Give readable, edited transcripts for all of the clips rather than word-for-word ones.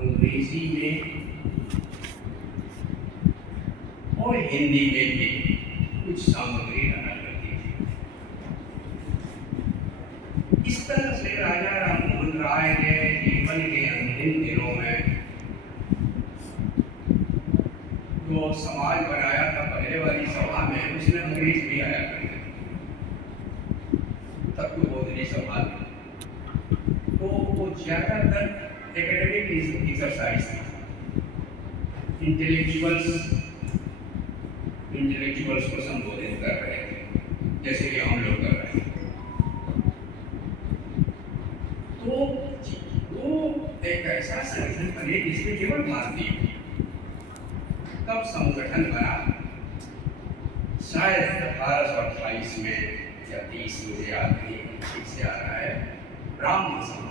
अंग्रेजी में और हिंदी में भी कुछ सामग्री रहा करती थी। इस तरह से राजा राममोहन राय ने जीवन के अंतिम दिनों में जो समाज बनाया था पहले वाली सभा में, उसमें अंग्रेज भी आया करते थे, तत्वबोधनी सभा। तो वो ज्यादातर एकेडमिक एक्सरसाइज था, इंटेलेक्चुअल्स को संबोधित कर रहे थे, जैसे कि हम लोग कर रहे हैं। तो वो एक ऐसा संगठन बने जिसमें केवल भारतीय, तब संगठन बना शायद 1828 में या 30, मुझे याद नहीं ठीक से आ रहा है, ब्राह्मण समाज।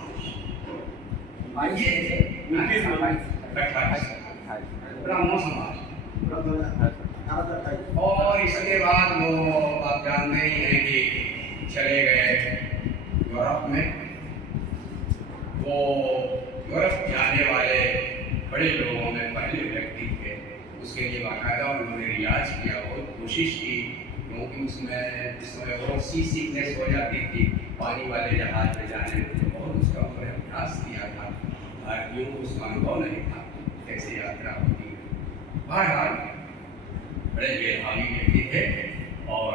ब्राह्मण समाज। और इसके बाद वो आप जानते ही हैं कि चले गए यूरोप में। वो यूरोप जाने वाले बड़े लोगों में पहले व्यक्ति थे। उसके लिए बाकायदा उन्होंने रियाज किया, बहुत कोशिश की, क्योंकि उसमें इस समय बहुत सी सिकनेस हो जाती थी पानी वाले जहाज में जाने में, बहुत उसका उन्होंने अभ्यास किया था। यूँ उसका अनुभव नहीं था कैसे यात्रा होती है। बहरहाल बड़े मेधावी व्यक्ति थे और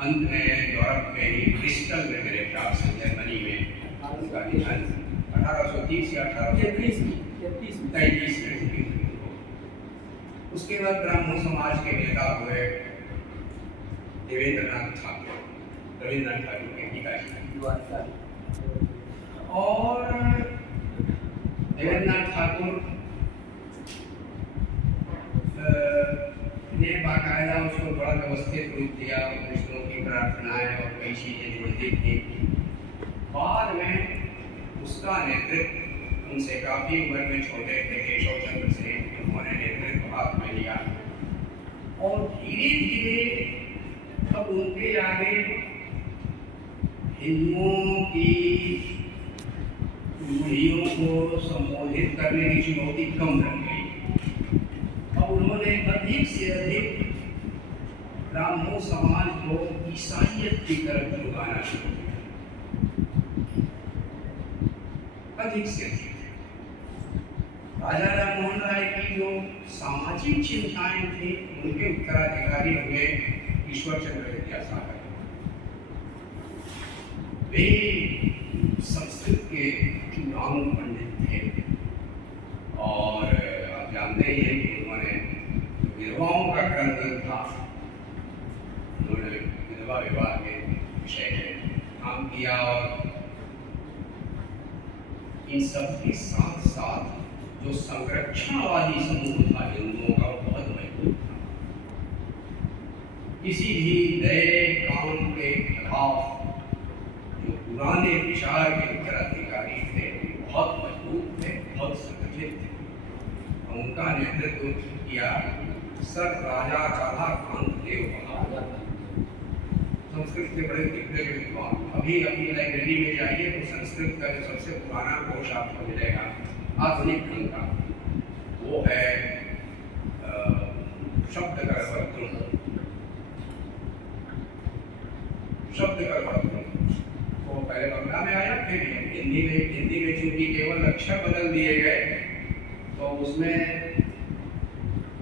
अंत में यूरोप में ही ब्रिस्टल में, मेरे ख्याल से जर्मनी में उनका निधन 1830 या 1833 में। उसके बाद ब्राह्मण समाज के नेता हुए रविंद्रनाथ ठाकुर के पिताजी। और रविंद्रनाथ ठाकुर ने बाकायदा उसको बड़ा व्यवस्थित रूप दिया, कृष्णों की प्रार्थनाएं और कई चीजें जुड़ती थी। बाद में उसका नेतृत्व, उनसे काफी उम्र में छोटे थे केशव चंद्र सेन, उन्होंने नेतृत्व हाथ में लिया और धीरे धीरे अब उनके आगे हिंदुओं की रूढ़ियों को संबोधित करने की चुनौती कम रह गई। अब उन्होंने अधिक से अधिक ब्राह्मण समाज को ईसाइयत की तरफ झुकाना शुरू किया, अधिक से अधिक। राजा राममोहन राय की जो सामाजिक चिंताएं थी, उनके उत्तराधिकारी हुए ईश्वर चंद्र विद्यासागर। वे संस्कृत के चूड़ांग पंडित थे और आप जानते ही हैं कि उन्होंने विधवाओं का ग्रंथ था, उन्होंने विधवा विवाह के विषय में काम किया। और इन सब के साथ साथ जो संरक्षणवादी समूह था हिंदुओं का, वो बहुत मजबूत था। किसी भी नए काम के खिलाफ जो पुराने विचार के उत्तराधिकारी थे, बहुत मजबूत थे, बहुत संगठित थे। उनका नेतृत्व किया सर राजा राधाकांत देव बहादुर, संस्कृत के बड़े दिग्गज विद्वान। अभी अपनी लाइब्रेरी में जाइए तो संस्कृत का जो सबसे पुराना कोश आपको मिलेगा आधुनिक ढंग का, वो है शब्दगर्भत्रुम। वो पहले बंगला में आया, फिर हिंदी में चूंकि केवल अक्षर बदल दिए गए, तो उसमें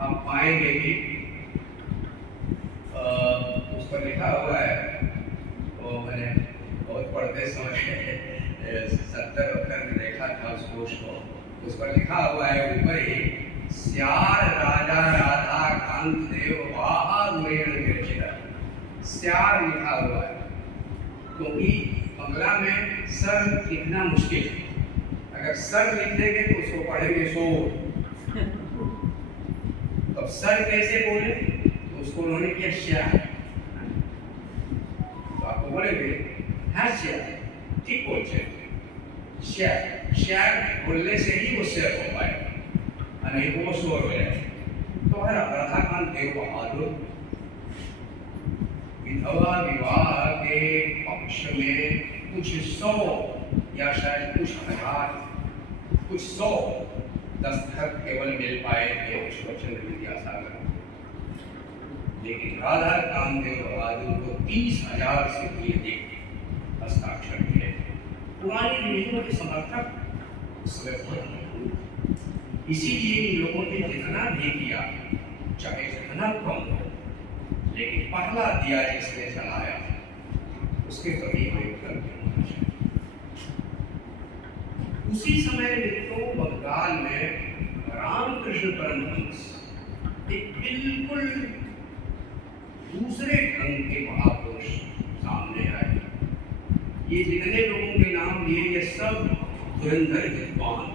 हम पाएंगे कि उस पर लिखा हुआ है, तो मैंने बहुत पढ़ते समय 70-72 में देखा था उस कोश को। उस पर लिखा हुआ है ऊपर ही, स्यार राजा राधा कांत देव बहादुर विरचिता। स्यार लिखा हुआ है क्योंकि बंगला में सर लिखना मुश्किल है। अगर सर लिख देंगे तो उसको पढ़ेंगे सोर, तो सर कैसे बोले, तो उसको उन्होंने किया श्यार। तो आपको बोलेंगे हाँ श्यार, ठीक बोलते, श्यार बोलने से ही वो शेर हो पाएगा, नहीं तो वो शोर हो जाए। तो है राधाकांत देव बहादुर विधवा विवाह के पक्ष में कुछ 100 या शायद कुछ 1000, कुछ 100 दस्तखत केवल मिल पाए थे ईश्वरचंद्र विद्यासागर, लेकिन राधा कामदेव बहादुर को 30,000 से भी अधिक हस्ताक्षर मिले थे। पुरानी नीतियों के समर्थक उस समय बहुत मजबूत, इसीलिए इन लोगों ने जितना भी किया, चाहे जितना कम हो, लेकिन पहला दिया जिसने जलाया उसके कभी कोई उत्तर नहीं होना चाहिए। उसी समय में तो बंगाल में रामकृष्ण परमहंस एक बिल्कुल दूसरे ढंग के महापुरुष सामने आए। ये जितने लोगों के नाम लिए ये सब धुरंधर विद्वान,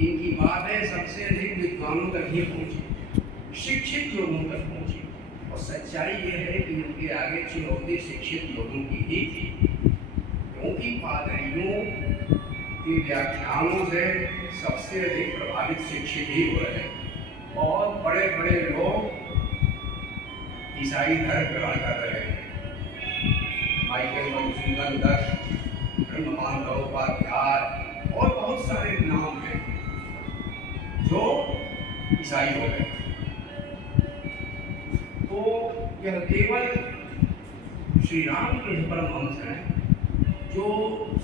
इनकी बातें सबसे अधिक विद्वानों तक ही पहुंची, शिक्षित लोगों तक पहुंची, और सच्चाई ये है कि उनके आगे चुनौती शिक्षित लोगों की ही थी, क्योंकि पादरियों के व्याख्यानों से सबसे अधिक प्रभावित शिक्षित ही हो रहे। बहुत बड़े बड़े लोग ईसाई धर्म ग्रहण कर रहे हैं। माइकल मधुसूदन दत्त, ब्रह्ममान गौपाध्याय और बहुत सारे नाम हैं जो ईसाई हो गए। तो यह केवल श्री रामकृष्ण परमहंस हैं जो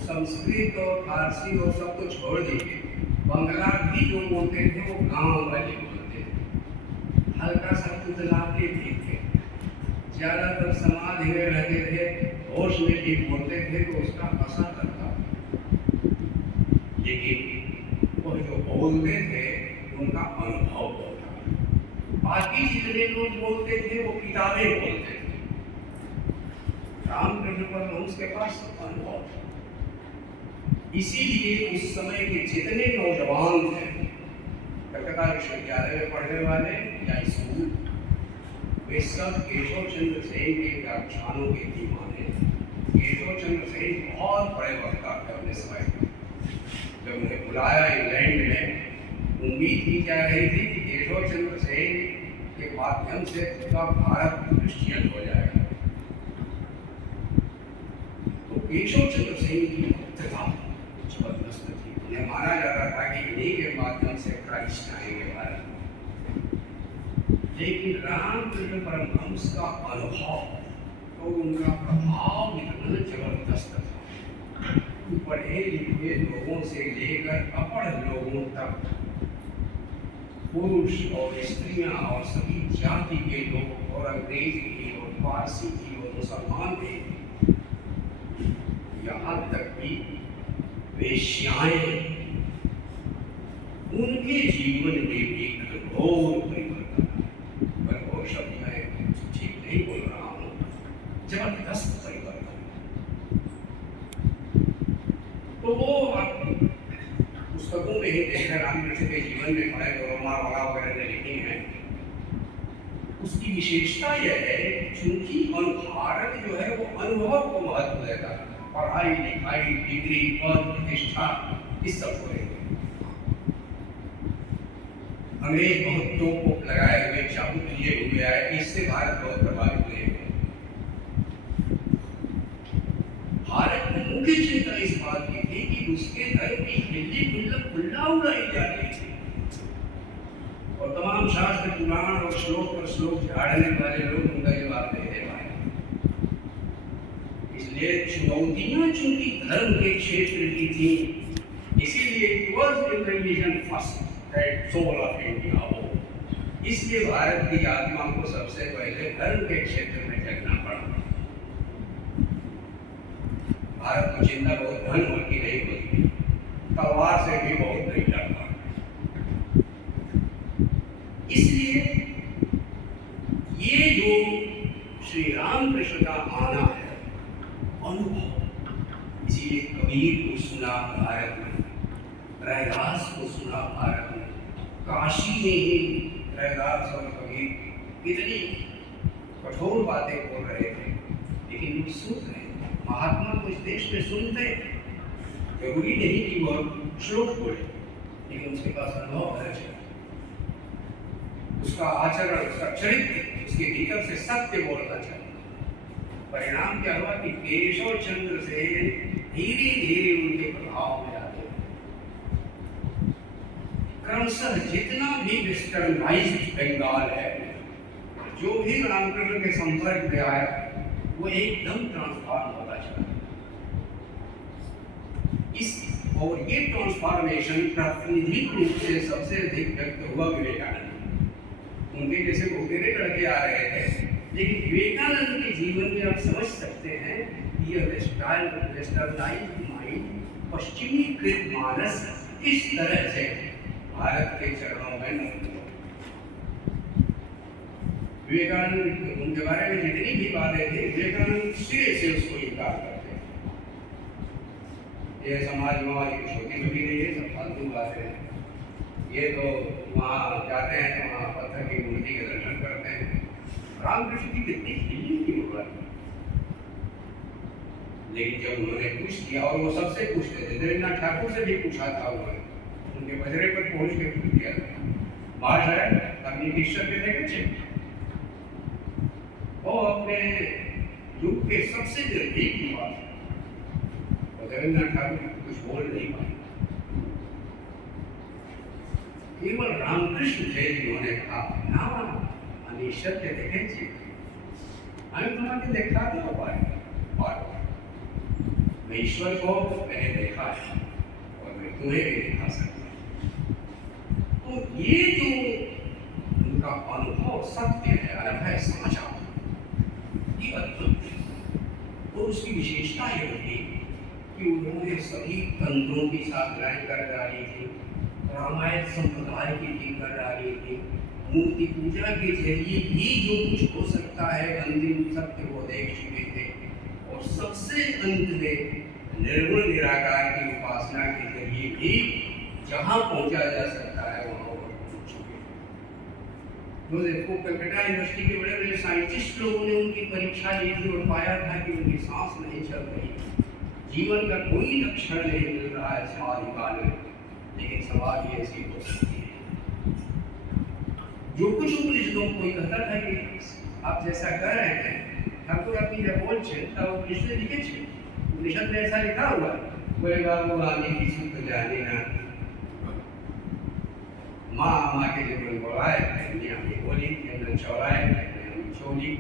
संस्कृत और फारसी और सब को छोड़ देंगे। बंगला भी जो बोलते थे वो गांव वाले बोलते थे, हल्का सा तुतलाते भी थे, ज्यादातर समाधि में रहते थे, होश में भी बोलते थे तो उसका असर करता था। लेकिन वो जो बोलते थे उनका अनुभव होता। बाकी जितने लोग बोलते थे वो किताबें बोलते थे, रामकृष्ण परमहंस के पास अनुभव था। इसीलिए उस समय के जितने नौजवान थे कलकत्ता विश्वविद्यालय में पढ़ने वाले या स्कूल, वे सब केशव चंद्र सेन के व्याख्यानों के दीवाने। केशव चंद्र सेन बहुत बड़े वक्ता थे अपने समय में। जब उन्हें बुलाया इंग्लैंड में, उम्मीद की जा रही थी कि केशव चंद्र सेन के माध्यम से पूरा भारत क्रिश्चियन हो जाएगा। तो केशव चंद्र सेन की वक्तृता जबरदस्त थी। उन्हें माना जाता था कि इन्हीं के माध्यम से क्राइस्ट आएंगे भारत में। लेकिन रामकृष्ण परमहंस का अनुभव तो उनका प्रभाव इतना जबरदस्त था। पढ़े लिखे लोगों से लेकर अपढ़ लोगों तक, पुरुष और स्त्रियां और सभी जाति के लोग, और अंग्रेज भी और फारसी भी और मुसलमान भी, यहाँ तक कि वेश्याएं, उनके जीवन में भी घोर परिवर्तन। घोर शब्द मैं ठीक नहीं बोल रहा हूँ, जबरदस्त परिवर्तन। तो वो आप पुस्तकों में ही देखकर रामकृष्ण के जीवन में पढ़े, रोमा वगैरह ने लिखी हैं। उसकी विशेषता यह है चूंकि भारत जो है वो अनुभव को महत्व देता है। पढ़ाई लिखाई, डिग्री, पद, प्रतिष्ठा, इस सब को अंग्रेज बहुत टोप लगाए हुए, चाबुक लिए हुए आए, इससे भारत बहुत प्रभावित हुए। भारत में मुख्य चिंता इस बात की थी कि उसके धर्म की हिल्ली खुल्ला उड़ाई जा रही थी, और तमाम शास्त्र, पुराण और श्लोक पर श्लोक झाड़ने वाले लोग उनका जवाब नहीं दे पाए। इसलिए चुनौतियां चूंकि धर्म के क्षेत्र की थी, इसीलिए it was in religion first that soul of India हो। इसलिए भारत की आत्मा को सबसे पहले धर्म के क्षेत्र में जगना पड़ा। भारत को चिंता बहुत धन की नहीं होती, तलवार से भी बहुत नहीं डरता। इसलिए ये जो श्री रामकृष्ण का आना है, अनुभव। इसीलिए कबीर को सुना भारत में, रैदास को सुना भारत में, काशी में ही रैदास और कबीर इतनी कठोर बातें बोल रहे थे, लेकिन लोग सुन रहे थे। महात्मा को इस देश में सुनते, जरूरी नहीं कि वह श्लोक बोले, लेकिन उसके पास अनुभव है, उसका आचरण, उसका चरित्र, उसके भीतर से सत्य बोलना चाहिए। परिणाम क्या हुआ कि केशव चंद्र से धीरे धीरे उनके प्रभाव में आते, क्रमशः जितना भी वेस्टर्नाइज्ड बंगाल है, जो भी रामकृष्ण के संपर्क में आया वो एकदम ट्रांसफॉर्म होता चला। और ये ट्रांसफॉर्मेशन प्रातिनिधिक रूप से सबसे अधिक व्यक्त हुआ विवेकानंद। उनके जैसे बहुतेरे लड़के आ रहे थे, लेकिन विवेकानंद के जीवन में आप समझ सकते हैं कि यह वेस्टर्नाइज्ड माइंड, पश्चिमीकृत मानस किस तरह से भारत के चरणों में नमन हुआ। विवेकानंद, उनके बारे में जितनी भी बातें थी, विवेकानंद सिरे से उसको इनकार करते। ये समाजवाद की छोटी छोटी नहीं है, सब फालतू बातें हैं। ये तो वहाँ जाते हैं तो वहाँ पत्थर की मूर्ति के दर्शन करते हैं। रामकृष्ण की कितनी फीलिंग की बात। लेकिन जब उन्होंने पूछ किया, और वो सबसे पूछते थे, देवेंद्रनाथ ठाकुर से भी पूछा था उन्होंने, उनके बजरे पर पहुंच के पूछ किया था, महाशय अपनी ईश्वर के देखे वो अपने युग के सबसे निर्भीक की बात है। देवेंद्रनाथ ठाकुर कुछ बोल नहीं पाए। केवल रामकृष्ण थे जिन्होंने कहा, ना ईश्वर के देखे तुम्हारे देखा तो मैं ईश्वर को मैंने देखा है और मैं तुम्हें भी दिखा सकता। तो ये जो उनका अनुभव सत्य है, अनुभव साझा, ये अद्भुत। और उसकी विशेषता यह थी कि उन्होंने सभी तंत्रों की साधनाएं कर डाली थी, रामायण संप्रदाय की भी कर डाली थी, मूर्ति पूजा के जरिए भी जो कुछ हो सकता है अंतिम सत्य वो देख चुके थे, और सबसे अंत में निर्गुण निराकार की उपासना के जरिए भी जहाँ पहुँचा जा सकता है वहाँ वो पहुँच चुके थे। तो देखो, कलकत्ता यूनिवर्सिटी के बड़े बड़े साइंटिस्ट लोगों ने उनकी परीक्षा ली थी और पाया था कि उनकी सांस नहीं चल रही, जीवन का कोई लक्षण नहीं मिल रहा है समाधि काल में। लेकिन समाधि ऐसी हो सकती है, जो कुछ उपनिषदों को कहता था कि आप जैसा कर रहे हैं, ठाकुर अपनी जब बोल उपनिषद लिखे छे, उपनिषद में ऐसा लिखा हुआ, बोले बाबू आगे किसी तो जाने ना, माँ के जीवन बोलाए हमें बोली, चौराए छोली,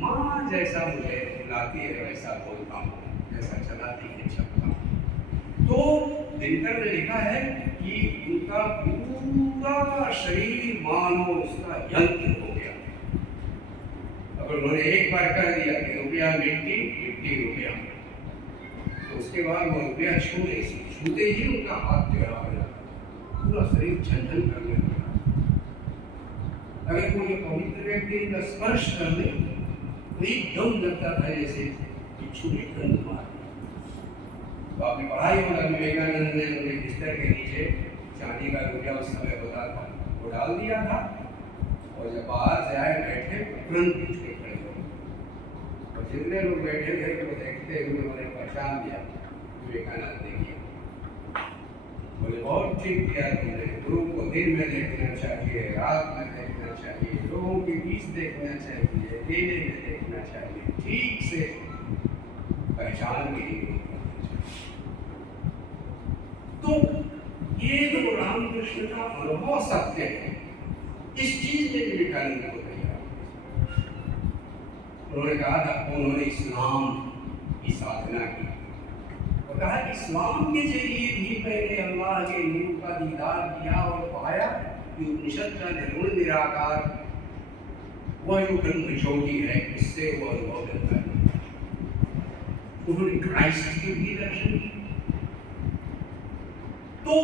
माँ जैसा मुझे बुलाती है वैसा बोलता हूँ, जैसा चलाती है चलता हूँ। तो दिनकर ने लिखा है कि उनका पूरा शरीर मानो उसका यंत्र हो गया। अगर उन्होंने एक बार कह दिया कि रुपया मिट्टी, मिट्टी रुपया, तो उसके बाद वो रुपया छूते ही उनका हाथ टेढ़ा हो जाता, पूरा शरीर झंझन करने लगा। अगर कोई पवित्र व्यक्ति का स्पर्श कर ले तो एकदम लगता था जैसे छूने गंध मार। तो आपने पढ़ाई होगा, विवेकानंद ने उनके बिस्तर के नीचे चांदी का रुपया उस समय होता था, वो डाल दिया था, और जब बाहर से आए बैठे तुरंत उठ के खड़े हो गए। और जितने लोग बैठे थे वो देखते हुए उन्होंने पहचान दिया, विवेकानंद ने किया। बोले बहुत ठीक किया तुमने, गुरु को दिन में देखना चाहिए, रात में देखना चाहिए, लोगों के बीच देखना चाहिए, अकेले में देखना चाहिए, ठीक से पहचान के लिए। तो ये जो रामकृष्ण का अनुभव सत्य है, इस चीज में विवेकानंद को तैयार। उन्होंने कहा था, उन्होंने इस्लाम की साधना की और कहा कि इस्लाम के जरिए भी मैंने अल्लाह के नूर का दीदार किया और पाया कि उपनिषद का निर्गुण निराकार वह जो ब्रह्म ज्योति है, इससे वो अनुभव करता है। उन्होंने क्राइस्ट के भी दर्शन किए। तो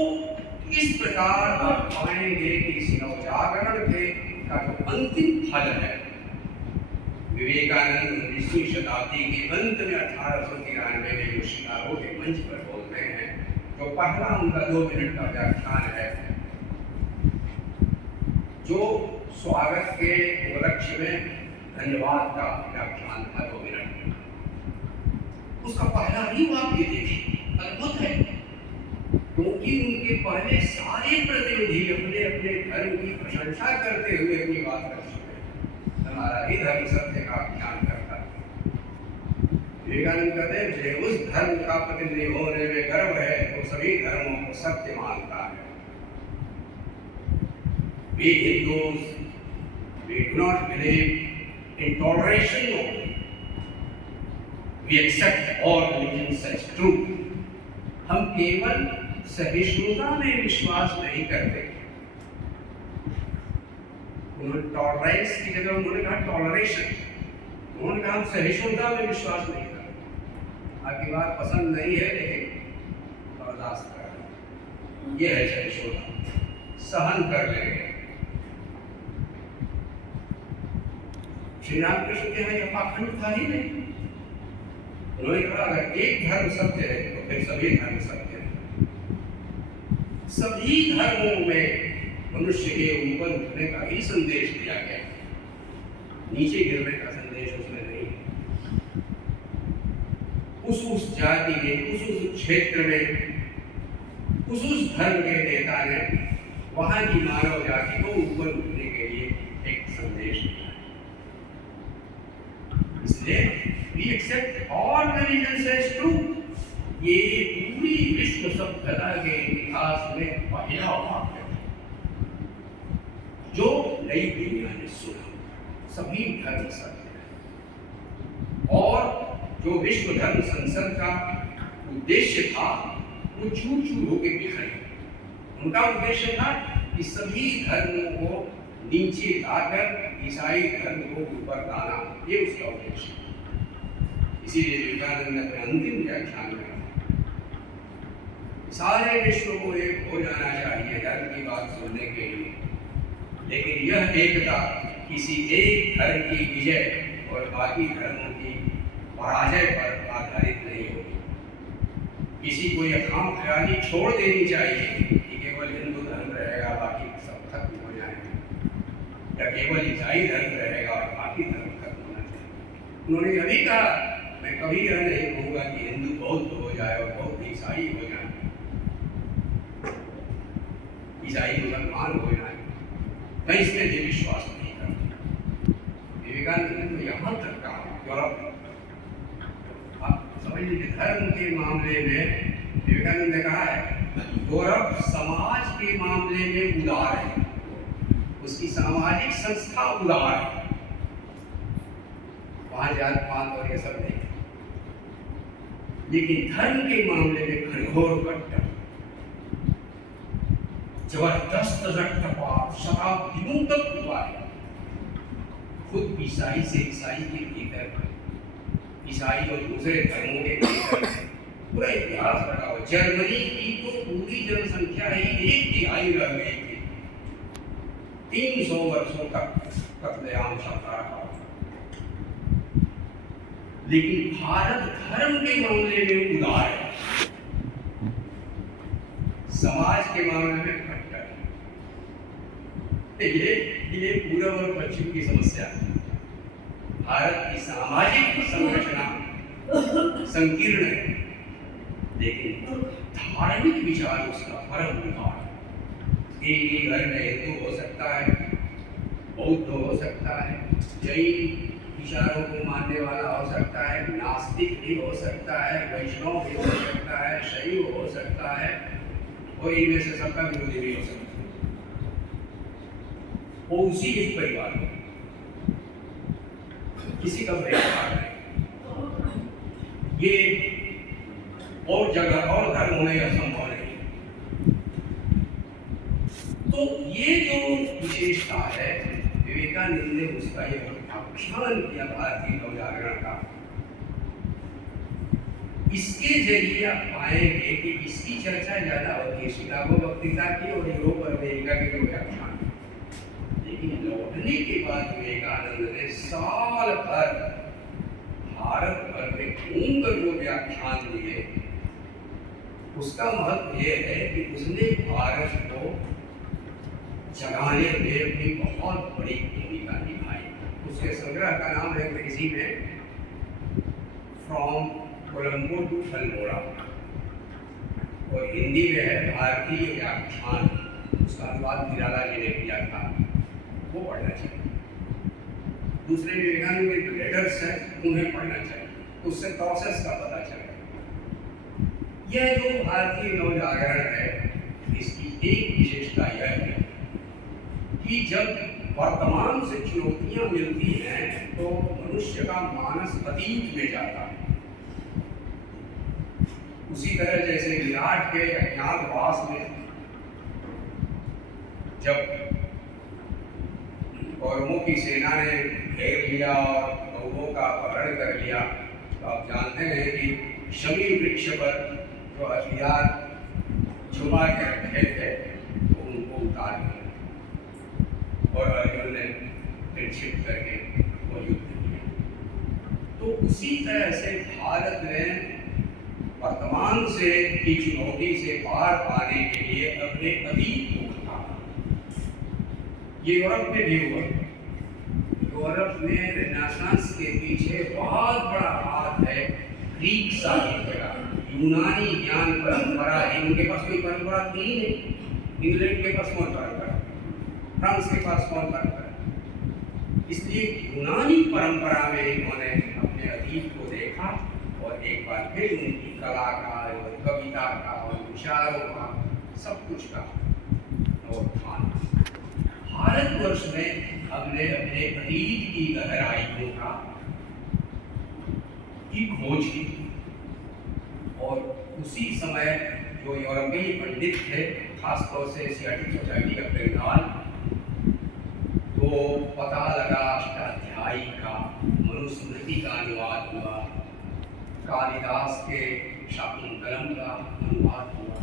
इस प्रकार आप पाएंगे कि इस नवजागरण के का जो अंतिम फल है, विवेकानंद 19वीं शताब्दी के अंत में 1893 में जो शिकागो के मंच पर बोलते हैं, तो पहला उनका 2 मिनट का व्याख्यान है, जो स्वागत के उपलक्ष्य में धन्यवाद का व्याख्यान था 2 मिनट। उसका पहला ही वाक्य देखिए, अद्भुत है, क्योंकि उनके पहले सारे प्रतिनिधि अपने अपने धर्म की प्रशंसा करते हुए अपनी बात कर चुके। हमारा ही धर्म सत्य का ज्ञान करता है। विवेकानंद कहते हैं, मुझे उस धर्म का प्रतिनिधि होने में गर्व है तो सभी धर्मों को सत्य मानता है। We Hindus, we do not believe in toleration only. We accept all religions as true. हम केवल सहिष्णुता में विश्वास नहीं करते। उन्होंने टॉलरेंस की जगह उन्होंने कहा टॉलरेशन। उन्होंने कहा हम सहिष्णुता में विश्वास नहीं करते। आपकी बात पसंद नहीं है लेकिन बर्दाश्त कर, ये है सहिष्णुता, सहन कर लेंगे। श्री रामकृष्ण के यहाँ यह पाखंड था ही नहीं। उन्होंने कहा अगर एक धर्म सत्य है तो फिर सभी धर्म सत्य है। सभी धर्मों में मनुष्य के ऊपर उठने का ही संदेश दिया गया, नीचे गिरने का संदेश उसमें नहीं। उस जाति में, उस क्षेत्र में, उस धर्म के नेता ने वहां की मानव जाति को ऊपर उठने के लिए एक संदेश दिया। इसलिए we accept all religions as true। ये पूरी विश्व सभ्यता के इतिहास में पहला वाक्य है जो नई दुनिया ने सुना। सभी धर्म सत्य है। और जो विश्व धर्म संसद का उद्देश्य था वो चूर चूर होकर बिखरे। उनका उद्देश्य था कि सभी धर्मों को नीचे लाकर ईसाई धर्म को ऊपर लाना, ये उसका उद्देश्य। इसीलिए विवेकानंद ने अपने अंतिम व्याख्यान में सारे विश्व को एक हो जाना चाहिए धर्म की बात सुनने के लिए, लेकिन यह एकता किसी एक धर्म की विजय और बाकी धर्मों की पराजय पर आधारित नहीं होगी। किसी को यह खामख्याली छोड़ देनी चाहिए कि केवल हिंदू धर्म रहेगा बाकी सब खत्म हो जाएंगे, या केवल ईसाई धर्म रहेगा और बाकी धर्म खत्म होना चाहिए। उन्होंने यह भी कहा मैं कभी यह नहीं कहूँगा कि हिंदू बौद्ध हो जाए और बौद्ध ईसाई हो जाए, ईसाई मुसलमान हो जाए, मैं इसमें ये विश्वास नहीं करता। विवेकानंद ने तो यहाँ तक कहा, यूरोप आप समझ लीजिए धर्म के मामले में विवेकानंद ने कहा है यूरोप समाज के मामले में उदार है, उसकी सामाजिक संस्था उदार है, वहाँ जात पात और ये सब नहीं। लेकिन धर्म के मामले में कठोर कट्टर, जबरदस्त रक्तपात शताब्दियों तक हुआ है। खुद ईसाई से ईसाई के भीतर, ईसाई और दूसरे धर्मों के भीतर पूरा इतिहास रखा हुआ। जर्मनी की तो पूरी जनसंख्या ही 1/3 रह गई थी। 300 वर्षों तक कत्लेआम चलता रहा। लेकिन भारत धर्म के मामले में उदार है, समाज के मामले में कट्टर है। ये पूर्व और पश्चिम की समस्या है। भारत की सामाजिक संरचना संकीर्ण है, लेकिन धार्मिक विचार उसका परम उदार है। एक घर में हिंदू हो सकता है, बौद्ध हो सकता है, जैन विचारों को मानने वाला हो सकता है, नास्तिक भी हो सकता है, वैष्णव भी हो सकता है, शैव हो सकता है, और इनमें से सबका विरोधी भी हो सकता है। वो उसी एक परिवार में, किसी का भेदभाव नहीं। ये और जगह और धर्म होने असंभव नहीं। तो ये जो विशेषता है विवेकानंद ने उसका यह आख्यान किया भारतीय नवजागरण का। इसके जरिए आप पाएंगे कि इसकी चर्चा ज्यादा होती है शिकागो वक्तृता की और यूरोप और अमेरिका के जो व्याख्यान, लेकिन लौटने के बाद विवेकानंद ने साल भर भारत भर में घूमकर जो व्याख्यान दिए उसका महत्व यह है कि उसने भारत को जगाने में अपनी बहुत बड़ी भूमिका निभाई। उसके संग्रह का नाम है अंग्रेजी में फ्रॉम कोलंबो टू अल्मोड़ा, और हिंदी में है भारतीय व्याख्यान। उसका अनुवाद निराला जी ने किया था, वो पढ़ना चाहिए। दूसरे विवेकानंद के जो लेटर्स हैं उन्हें पढ़ना चाहिए, उससे प्रोसेस का पता चलेगा। यह जो भारतीय नवजागरण है इसकी एक विशेषता यह है कि जब वर्तमान से चुनौतियां मिलती हैं तो मनुष्य का मानस अतीत में जाता है। उसी तरह जैसे विराट के अज्ञातवास में जब कौरवों की सेना ने घेर लिया और कौरवों का अपहरण कर लिया, तो आप जानते हैं कि शमी वृक्ष पर जो हथियार छुपा के रखे थे तो उनको उतार दिया और अर्जुन ने फिर छिप करके वो युद्ध किया। तो उसी तरह से भारत ने वर्तमान से की चुनौती से पार पाने के लिए अपने अतीत को घटाया। ये यूरोप में भी हुआ। यूरोप में रेनेसांस के पीछे बहुत बड़ा हाथ है ग्रीक साहित्य का, यूनानी ज्ञान परंपरा। इनके पास कोई परंपरा थी नहीं। इंग्लैंड के पास कौन परंपरा, फ्रांस के पास कौन परंपरा। इसलिए यूनानी परंपरा में इन्होंने अपने अतीत को देखा और एक बार फिर उनकी कला का और कविता का और विचारों का सब कुछ का और भारतवर्ष में हमने अपने अतीत की गहराइयों का की खोज की। और उसी समय जो यूरोपीय पंडित थे, खासतौर से एशियाटिक सोसाइटी का प्रेरणावान, तो पता लगा अष्टाध्यायी का, मनुस्मृति का अनुवाद हुआ, कालिदास के शाकुंतलम का अनुवाद हुआ।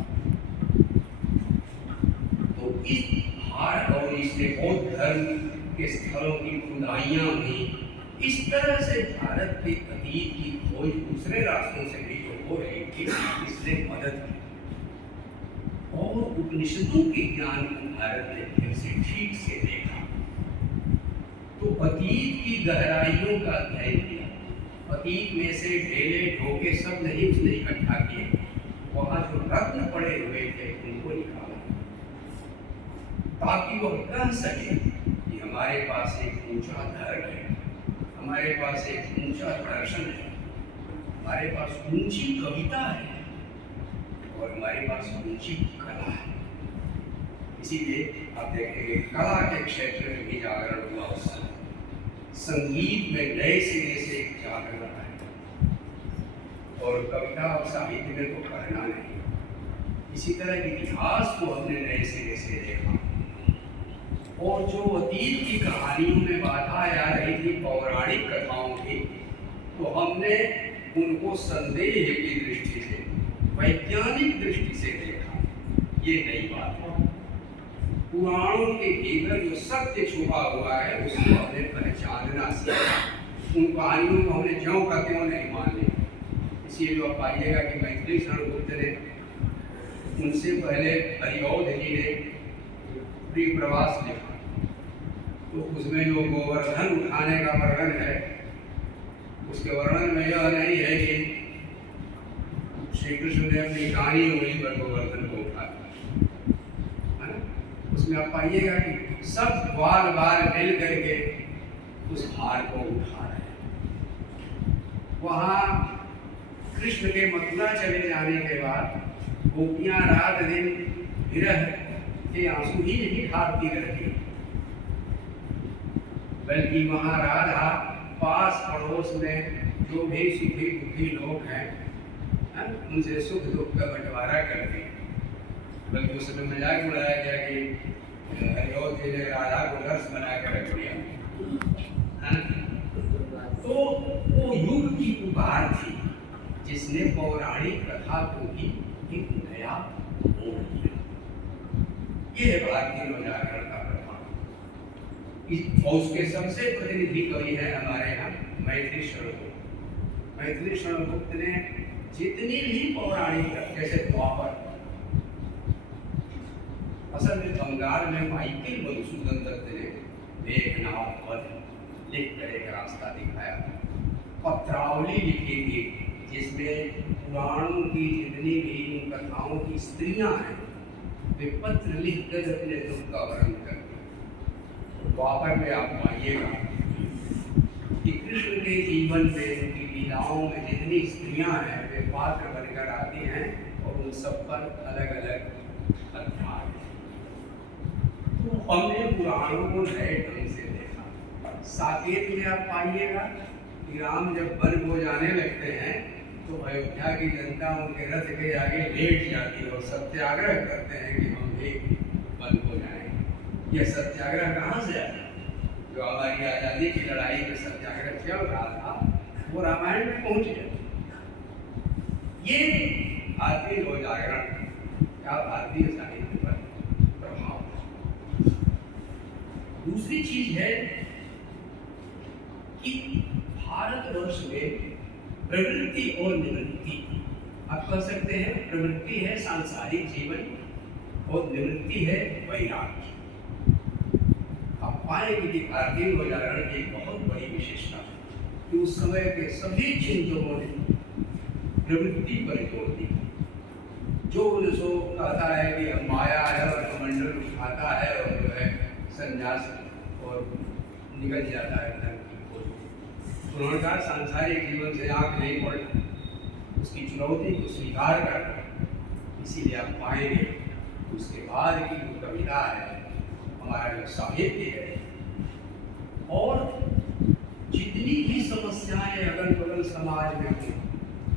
तो इस भारत और इससे बौद्ध धर्म के स्थलों की खुदाइयाँ हुई। इस तरह से भारत के अतीत की खोज दूसरे राष्ट्रों से भी जो हो रही थी, इसने मदद की और उपनिषदों के ज्ञान को भारत ने फिर से ठीक से देखा। तो अतीत की गहराइयों का अध्ययन किया। अतीत में से ढेले ढोके सब नहीं उसने इकट्ठा किए, वहाँ जो रत्न पड़े हुए थे उनको निकाला, ताकि वह कह सके कि हमारे पास एक ऊंचा धर्म है, हमारे पास एक ऊंचा दर्शन है, हमारे पास ऊंची कविता है और हमारे पास ऊंची कला है। इसीलिए आप देखेंगे कला के क्षेत्र में भी जागरण हुआ उस समय। संगीत में नए सिरे से जागरण आया और कविता और साहित्य में तो करना नहीं। इसी तरह इतिहास को हमने नए सिरे से देखा और जो अतीत की कहानियों में बाधा आ रही थी पौराणिक कथाओं की, तो हमने उनको संदेह की दृष्टि से, वैज्ञानिक दृष्टि से देखा। ये नई बात है। पुराणों के भीतर जो सत्य छुपा हुआ है उसको हमने पहचानना सीखा। उन कहानियों को हमने ज्यों का त्यों नहीं मान लिया। इसीलिए आप पाइएगा कि मैथिली शरण गुप्त ने, उनसे पहले हरिऔध जी ने प्रिय प्रवास लिखा, तो उसमें जो गोवर्धन उठाने का वर्णन है, उसके वर्णन में यह नहीं है कि श्री कृष्ण ने अपनी दाहिनी उंगली पर गोवर्धन को उठाया। उसमें आप पाइएगा कि सब बार बार मिल करके उस भार को उठा रहे हैं। वहाँ कृष्ण के मथुरा चले जाने के बाद गोपियाँ रात दिन विरह के आंसू ही नहीं ढालती रहती, बल्कि वहाँ राधा पास पड़ोस में जो भी सुखी दुखी लोग हैं उनसे सुख दुख का बंटवारा करती। बल्कि उस समय मजाक उड़ाया गया कि हरिऔध जी ने राधा को नर्स बना कर रख दिया। तो वो युग की पुकार थी जिसने पौराणिक कथा को भी एक नया मोड़ दिया। ये है भारतीय नवजागरण का प्रभाव। और उसके सबसे प्रतिनिधि कवि है हमारे यहाँ मैथिली शरण गुप्त। मैथिली शरण गुप्त ने जितनी भी पौराणिक, जैसे द्वापर, असल में बंगाल में माइकल मधुसूदन दत्त ने मेघनाद वध लिख कर एक रास्ता दिखाया। पत्रावली लिखी थी जिसमें पुराणों की जितनी भी कथाओं की स्त्रियां हैं वे पत्र लिख कर अपने दुख का वर्णन करती। द्वापर में आप पाइएगा कि कृष्ण के जीवन में, उनकी लीलाओं में जितनी स्त्रियां हैं वे पात्र बनकर आती हैं और उन सब पर अलग अलग अध्याय। हमने पुराणों को नए ढंग से देखा। साकेत में आप पाइएगा कि राम जब वन को जाने लगते हैं तो अयोध्या की जनता उनके रथ के आगे लेट जाती है और सत्याग्रह करते हैं कि हम भी वन को जाएंगे। यह सत्याग्रह कहाँ से आया? जो हमारी आज़ादी की लड़ाई में सत्याग्रह चल रहा था वो रामायण में पहुँच गया। ये भारतीय नव जागरण का भारतीय साहित्य पर प्रभाव। दूसरी चीज है कि भारतवर्ष में प्रवृत्ति और निवृत्ति, आप कह सकते हैं प्रवृत्ति है सांसारिक जीवन और निवृत्ति है वैराग्य। आप पाएंगे कि भारतीय नव जागरण की बहुत बड़ी विशेषता कि उस समय के सभी चिंतकों ने प्रवृत्ति पर जोर दिया। जो सो कहता है कि हम माया है और कमंडल उठाता है और जो है संन्यास और निकल जाता है धर्म की खोज। उन्होंने कहा सांसारिक जीवन से आंख नहीं पड़ना, उसकी चुनौती को स्वीकार करना। इसीलिए आप पाएंगे उसके बाद की जो कविता है, हमारा जो साहित्य है, और जितनी भी समस्याएं अगल बगल समाज में हों,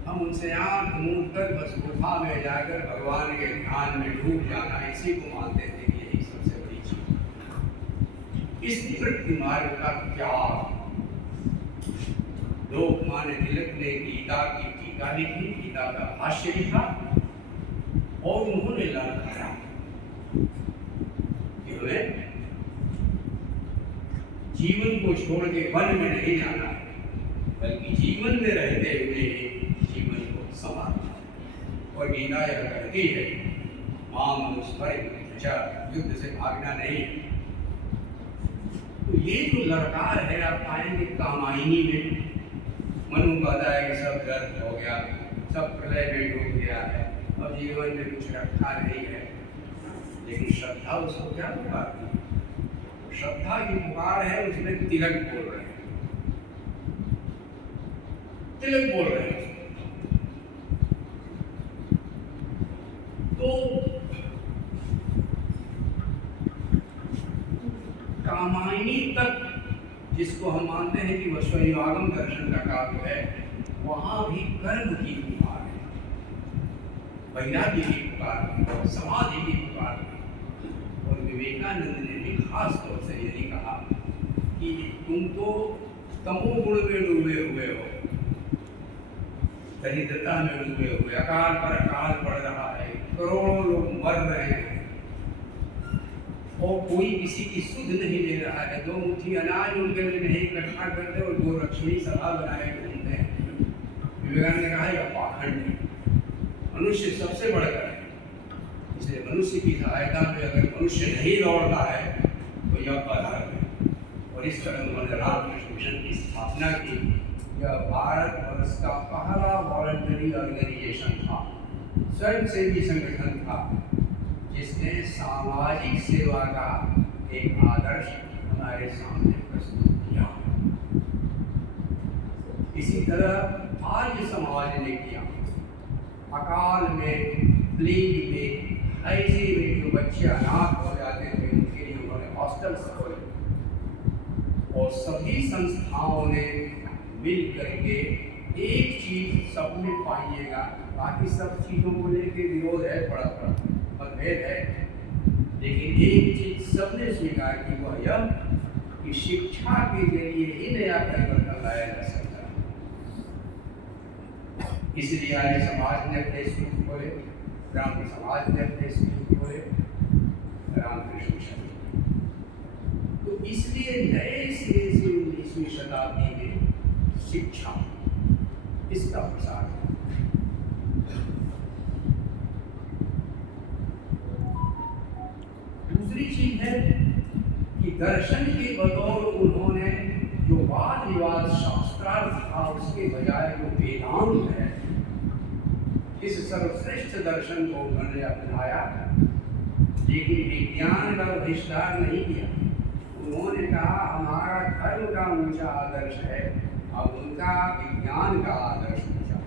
हम उनसे आंख मूंद कर बस गुफा में जाकर भगवान के ध्यान में डूब जाना, इसी को मानते थे कि यही सबसे बड़ी चीज। इस निवृत्ति मार्ग का त्याग, लोकमान्य तिलक ने गीता की टीका लिखी, गीता का भाष्य लिखा और उन्होंने ललकारा कि हमें जीवन को छोड़ के वन में नहीं जाना है, बल्कि जीवन में रहते हुए जीवन को संभालना। और गीता यह कहती है माम युद्ध से भागना नहीं। तो ये जो ललकार है आप पाएंगे कामायनी में। मनु कहता है कि सब व्यर्थ हो गया, सब प्रलय में डूब गया है, अब जीवन में कुछ रखा नहीं है। लेकिन श्रद्धा उसको क्या पुकारती है? श्रद्धा की पुकार है, उसमें तिलक बोल रहे हैं, तिलक बोल रहे हैं। तो कामायनी तक, जिसको हम मानते हैं कि वह स्वयंवागम दर्शन का काव्य है, वहां भी कर्म की पुकार है, वैराग्य की पुकार है, समाधि की पुकार है। और विवेकानंद ने भी खास तौर से यही कहा कि तुम तो तमोगुण में डूबे हुए हो, दरिद्रता में डूबे हुए, अकाल पर अकाल पड़ रहा है, करोड़ों लोग मर रहे हैं और कोई किसी की सुध नहीं दे रहा है। दो मुट्ठी अनाज उनके लिए नहीं इकट्ठा करते और दो रक्षणी सभा बनाए घूमते हैं। विवेकानंद ने कहा यह पाखंड है, मनुष्य सबसे बढ़कर है। इसलिए मनुष्य की सहायता में अगर मनुष्य नहीं दौड़ता है तो यह अधर्म है। और इस तरह उन्होंने रामकृष्ण मिशन की स्थापना की। यह भारतवर्ष का पहला वॉलंटरी ऑर्गेनाइजेशन था, स्वयंसेवी संगठन था, जिसने सामाजिक सेवा का एक आदर्श हमारे सामने प्रस्तुत किया। इसी तरह आर्य समाज ने किया। अकाल में, प्लेग में, ऐसे में जो बच्चे अनाथ हो जाते थे उनके लिए उन्होंने हॉस्टल्स खोले और सभी संस्थाओं ने मिल करके एक चीज सब में पाइएगा, बाकी सब चीजों को लेकर विरोध है, बड़ा मतभेद है, लेकिन एक चीज सबने स्वीकार की, वह यह कि शिक्षा के जरिए ही नया परिवर्तन लाया जा सकता है। इसलिए आर्य समाज ने अपने स्कूल खोले, ब्राह्मण समाज ने अपने स्कूल खोले, रामकृष्ण मिशन। तो इसलिए नए सिरे से 19वीं शताब्दी में शिक्षा, इसका प्रसार है। दूसरी चीज है कि दर्शन के बतौर उन्होंने जो वाद विवाद शास्त्रार्थ था उसके बजाय जो वेदांत है, इस सर्वश्रेष्ठ दर्शन को उन्होंने अपनाया, लेकिन विज्ञान का बहिष्कार नहीं किया। उन्होंने कहा हमारा धर्म का ऊंचा आदर्श है, अब उनका विज्ञान का आदर्श ऊंचा।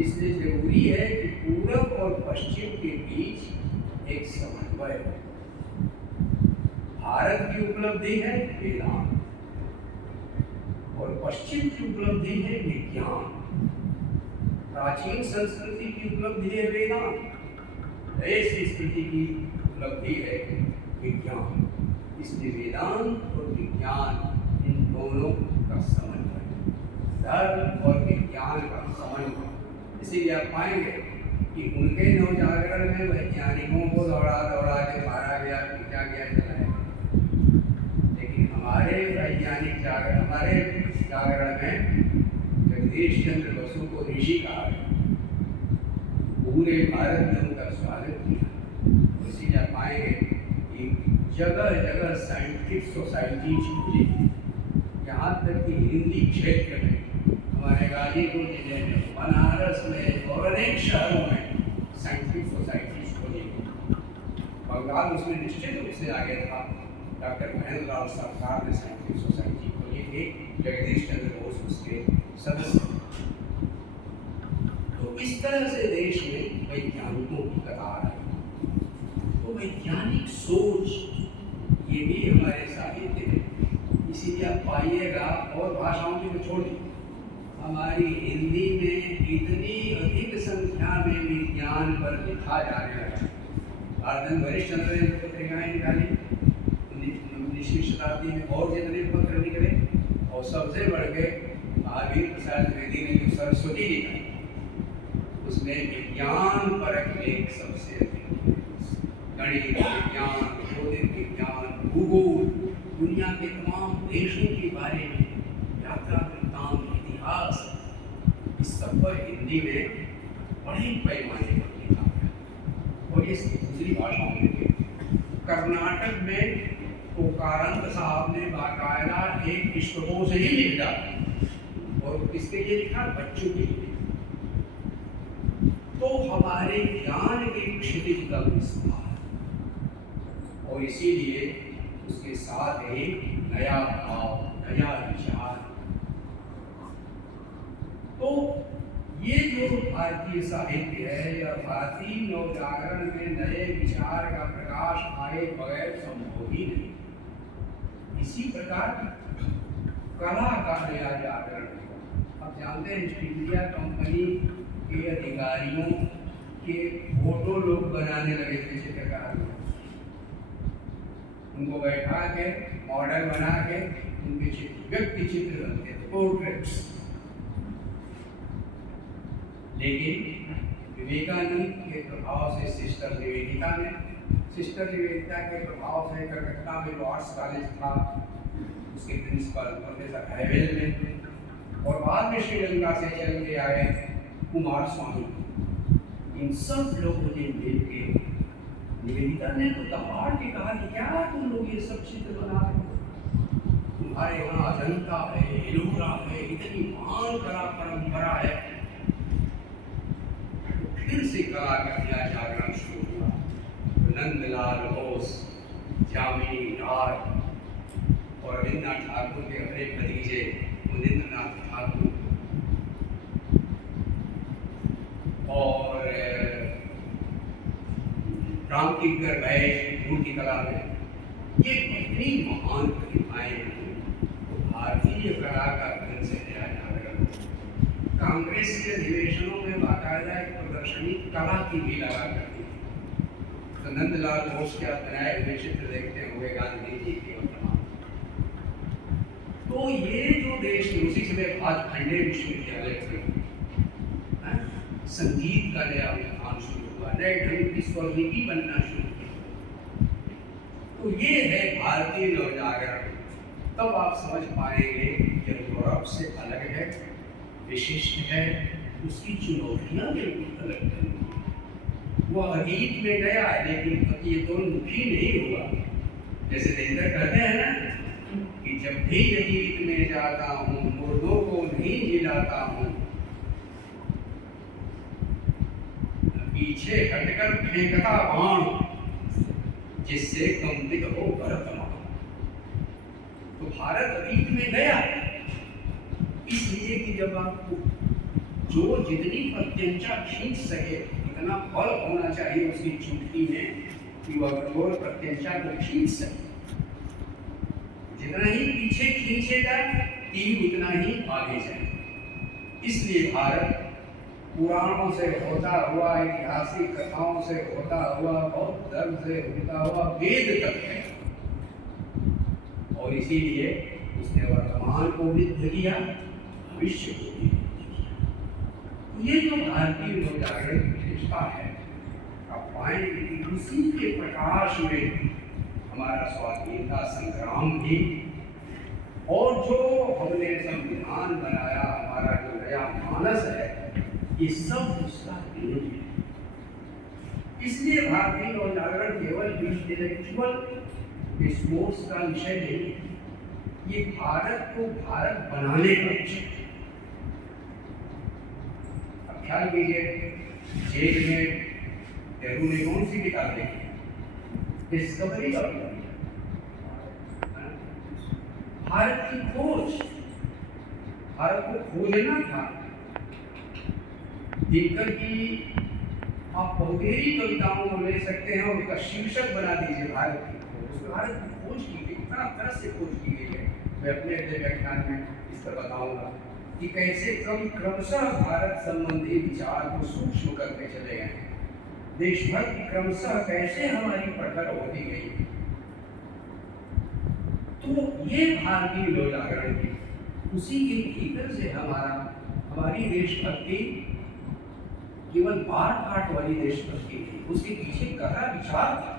इसलिए जरूरी है कि पूरब और पश्चिम के बीच एक समन्वय हो। भारत की उपलब्धि है वेदांत और पश्चिम की उपलब्धि है विज्ञान। प्राचीन संस्कृति की उपलब्धि है वेदांत, नई संस्कृति की उपलब्धि है विज्ञान। इसलिए वेदांत और विज्ञान इन दोनों का समन्वय, धर्म और विज्ञान का समन्वय। इसीलिए आप पाएंगे कि उनके नवजागरण में वैज्ञानिकों को दौड़ा दौड़ा के मारा गया, पीटा गया, जलाया। लेकिन हमारे वैज्ञानिक जागरण, हमारे जागरण में जगदीश चंद्र बसु को ऋषि कहा गया। पूरे भारत ने उनका स्वागत किया। इसीलिए आप पाएंगे कि जगह जगह साइंटिफिक सोसाइटीज खुली, यहाँ तक कि हिंदी क्षेत्र में, हमारे गाजीपुर जिले में, बनारस में और अनेक शहरों में साइंटिफिक सोसाइटीज खोली। बंगाल उसमें निश्चित रूप से आगे था। डॉक्टर महेंद्र लाल सरकार ने साइंटिफिक सोसाइटी खोली थी, जगदीश चंद्र बोस उसके सदस्य। तो इस तरह से देश में वैज्ञानिकों की कतार है। तो वैज्ञानिक सोच ये भी हमारे साहित्य में, इसीलिए आप पाइएगा और भाषाओं की तो छोड़िए, हमारी हिंदी में इतनी अधिक संख्या में विज्ञान पर लिखा जाने लगा। भारत हरीश चंद्र ने पत्रिकाएं निकाली 19वीं शताब्दी में, और जितने पत्र निकले, और सबसे बढ़ के महावीर प्रसाद द्विवेदी ने जो सरस्वती लिखा, उसमें विज्ञान पर लेख सबसे अधिक, गणित विज्ञान, ज्योतिर्विज्ञान विज्ञान, भूगोल, दुनिया के तमाम देशों के बारे में, यात्रा वृत्तांत, इतिहास, इस सब पर हिंदी में बड़े पैमाने पर लिखा गया। और ये दूसरी भाषाओं में भी। कर्नाटक में ओकारंत साहब ने बाकायदा एक विश्वकोश ही लिख डाला, और किसके लिए लिखा? बच्चों के लिए। तो हमारे ज्ञान के क्षितिज का विस्तार, और इसीलिए उसके साथ एक नया भाव, नया विचार। तो ये जो भारतीय साहित्य है या भारतीय नवजागरण में नए विचार का प्रकाश आए बगैर संभव ही नहीं। इसी प्रकार कला का नया जागरण। अब जानते हैं ईस्ट इंडिया कंपनी के अधिकारियों के फोटो लोग बनाने लगे थे, चित्रकार लोग। उनको बैठा के मॉडल बना के उनके चित्र, व्यक्ति चित्र बनते थे, पोर्ट्रेट्स। लेकिन विवेकानंद के प्रभाव से सिस्टर निवेदिता के प्रभाव से कलकत्ता में जो आर्ट्स कॉलेज था, उसके प्रिंसिपल प्रोफेसर हैवेल ने, और बाद में श्रीलंका से चल के आए कुमार स्वामी, इन सब लोगों ने मिलकर, निवेदिता ने तो दहाड़ के कहा कि क्या तुम लोग ये सब चित्र बना रहे हो? तुम्हारे यहाँ अजंता है, एलोरा है, इतनी महान कला परंपरा है। फिर से कला का नया जागरण शुरू हुआ। नंदलाल बोस, जामिनी राय और रविन्द्रनाथ ठाकुर के अपने भतीजे मुनीन्द्रनाथ ठाकुर और रामकिंकर वैश्य मूर्ति कला में, ये इतनी महान प्रतिभाएं हैं। तो भारतीय कला का फिर से नया जागरण। कांग्रेस के अधिवेशनों में बाकायदा एक प्रदर्शनी कला की भी लगा करती थी। तो नंदलाल बोस के आप बनाए हुए चित्र देखते होंगे गांधी जी के। तो ये जो देश में उसी समय आज खंडे विश्वविद्यालय थे, संगीत का नया उत्थान शुरू हुआ, नए ढंग की स्वरलिपि बनना शुरू हुई। तो ये है भारतीय नवजागरण। तब आप समझ पाएंगे कि यूरोप से अलग है, विशिष्ट है, उसकी चुनौतियां बिल्कुल अलग है। वो अतीत में गया, लेकिन ये दोनों मुखी नहीं हुआ। जैसे देंद्र कहते हैं ना कि जब भी अतीत में जाता हूँ, मुर्दों को नहीं जिलाता हूँ, पीछे हटकर फेंकता बाण, जिससे कंपित हो वर्तमान। तो भारत अतीत में गया, इसलिए कि जब आपको जो जितनी प्रत्यंचा खींच सके, इतना बल होना चाहिए उसकी चुटकी में कि वह कठोर प्रत्यंचा को खींच सके। जितना ही पीछे खींचेगा तीर उतना ही आगे जाएगा। इसलिए भारत पुराणों से होता हुआ, ऐतिहासिक कथाओं से होता हुआ, बहुत धर्म से होता हुआ वेद तक है, और इसीलिए उसने वर्तमान को विद्ध किया, भविष्य को भी विद्ध किया। ये जो भारतीय लोक जागरण की विशेषता है, आप पाएंगे कि उसी के प्रकाश में हमारा स्वाधीनता संग्राम भी, और जो हमने संविधान बनाया, हमारा जो नया मानस है, ये सब उसका विरोध है। इसलिए भारतीय लोक जागरण केवल इंटेलेक्चुअल डिस्कोर्स का विषय नहीं, ये भारत को भारत बनाने का विषय है। अब ख्याल कीजिए, जेल में नेहरू ने कौन सी किताब लिखी? डिस्कवरी ऑफ इंडिया, भारत की खोज, भारत को खोजना था। दिनकर की आप बहुतेरी कविताओं को ले सकते हैं और उसका शीर्षक बना दीजिए भारत की खोज। भारत की खोज की गई, तरह से खोज की गई है। मैं अपने अगले व्याख्यान में इस पर बताऊंगा कि कैसे कवि क्रमशः भारत संबंधी विचार को सूक्ष्म करते चले गए हैं। देशभक्ति क्रमशः कैसे हमारी प्रखर होती गई। तो ये भारतीय लोक जागरण की उसी के भीतर से हमारी देशभक्ति केवल बार काट वाली देशभक्ति थी, उसके पीछे गहरा विचार था।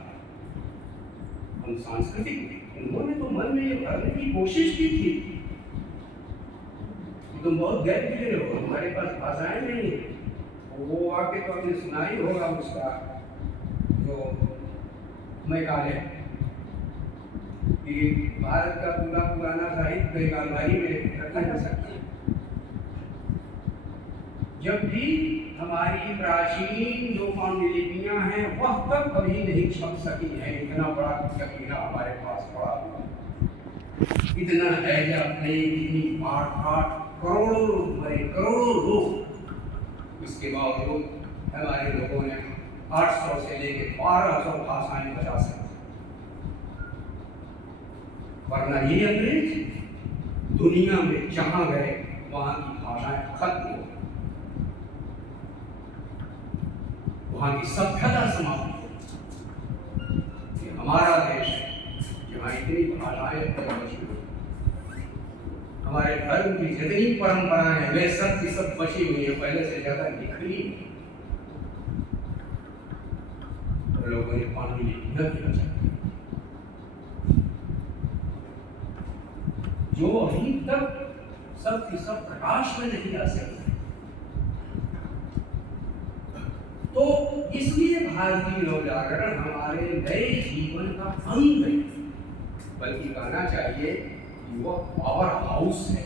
हम सांस्कृतिक, उन्होंने तो मन में ये भरने की कोशिश की थी कि तुम बहुत गैर किए हो, हमारे पास भाषाएं नहीं है। वो वाक्य तो आपने सुना ही होगा, उसका जो मैं काले कि भारत का पूरा पुराना साहित्य एक अलमारी में रखा जा सकता है। जब भी हमारी प्राचीन जो पांडुलिपियां हैं वह तक कभी नहीं छप सकी है, इतना बड़ा कबीरा हमारे पास पड़ा हुआ, इतना हैजा नहीं, इतनी पाठ करोड़ों मरे, करोड़ों लोग, इसके बावजूद हमारे लोगों ने 800 से लेकर 1200 भाषाएं बचा सकती। वरना ये अंग्रेज दुनिया में जहां गए वहां की भाषाएं खत्म हो, वहां की सभ्यता समाप्त हो। ये हमारा देश है जहाँ इतनी भाषाएं बची हुई, हमारे धर्म की जितनी परंपराएं हैं वे सब की सब बची हुई है, पहले से ज्यादा निखरी। तो लोगों ने पांडुलिपियां भी बचा, जो अभी तक सब की सब प्रकाश में नहीं आ सकते। तो इसलिए भारतीय लोक जागरण हमारे नए जीवन का अंग है, बल्कि कहना चाहिए कि वह पावर हाउस है